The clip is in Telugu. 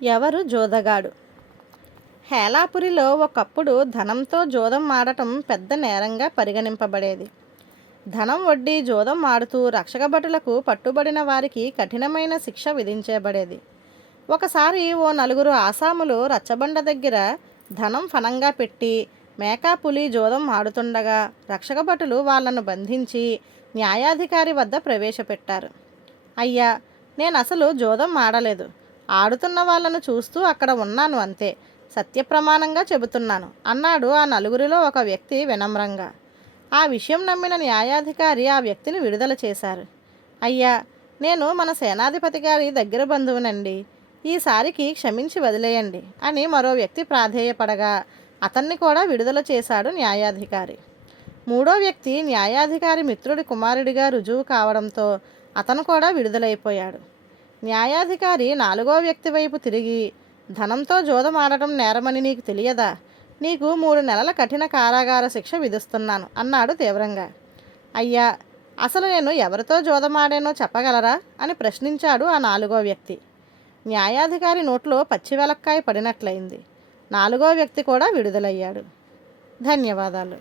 ఎవరు జోదగాడు? హేలాపురిలో ఒకప్పుడు ధనంతో జోదం ఆడటం పెద్ద నేరంగా పరిగణింపబడేది. ధనం వడ్డీ జోదం ఆడుతూ రక్షకభటులకు పట్టుబడిన వారికి కఠినమైన శిక్ష విధించబడేది. ఒకసారి ఓ నలుగురు ఆసాములు రచ్చబండ దగ్గర ధనం ఫణంగా పెట్టి మేకాపులి జోదం ఆడుతుండగా రక్షకభటులు వాళ్లను బంధించి న్యాయాధికారి వద్ద ప్రవేశపెట్టారు. అయ్యా, నేను అసలు జోదం ఆడలేదు, ఆడుతున్న వాళ్ళను చూస్తూ అక్కడ ఉన్నాను అంతే, సత్యప్రమాణంగా చెబుతున్నాను అన్నాడు ఆ నలుగురిలో ఒక వ్యక్తి వినమ్రంగా. ఆ విషయం నమ్మిన న్యాయాధికారి ఆ వ్యక్తిని విడుదల చేశారు. అయ్యా, నేను మన సేనాధిపతి గారి దగ్గర బంధువునండి, ఈసారికి క్షమించి వదిలేయండి అని మరో వ్యక్తి ప్రాధేయపడగా అతన్ని కూడా విడుదల చేశాడు న్యాయాధికారి. మూడో వ్యక్తి న్యాయాధికారి మిత్రుడి కుమారుడిగా రుజువు కావడంతో అతను కూడా విడుదలైపోయాడు. న్యాయాధికారి నాలుగో వ్యక్తి వైపు తిరిగి, ధనంతో జోదం ఆడటం నేరమని నీకు తెలియదా? నీకు 3 నెలల కఠిన కారాగార శిక్ష విధిస్తున్నాను అన్నాడు తీవ్రంగా. అయ్యా, అసలు నేను ఎవరితో జోదమాడానో చెప్పగలరా అని ప్రశ్నించాడు ఆ నాలుగో వ్యక్తి. న్యాయాధికారి నోట్లో పచ్చివెలక్కాయ పడినట్లయింది. నాలుగో వ్యక్తి కూడా విడుదలయ్యాడు. ధన్యవాదాలు.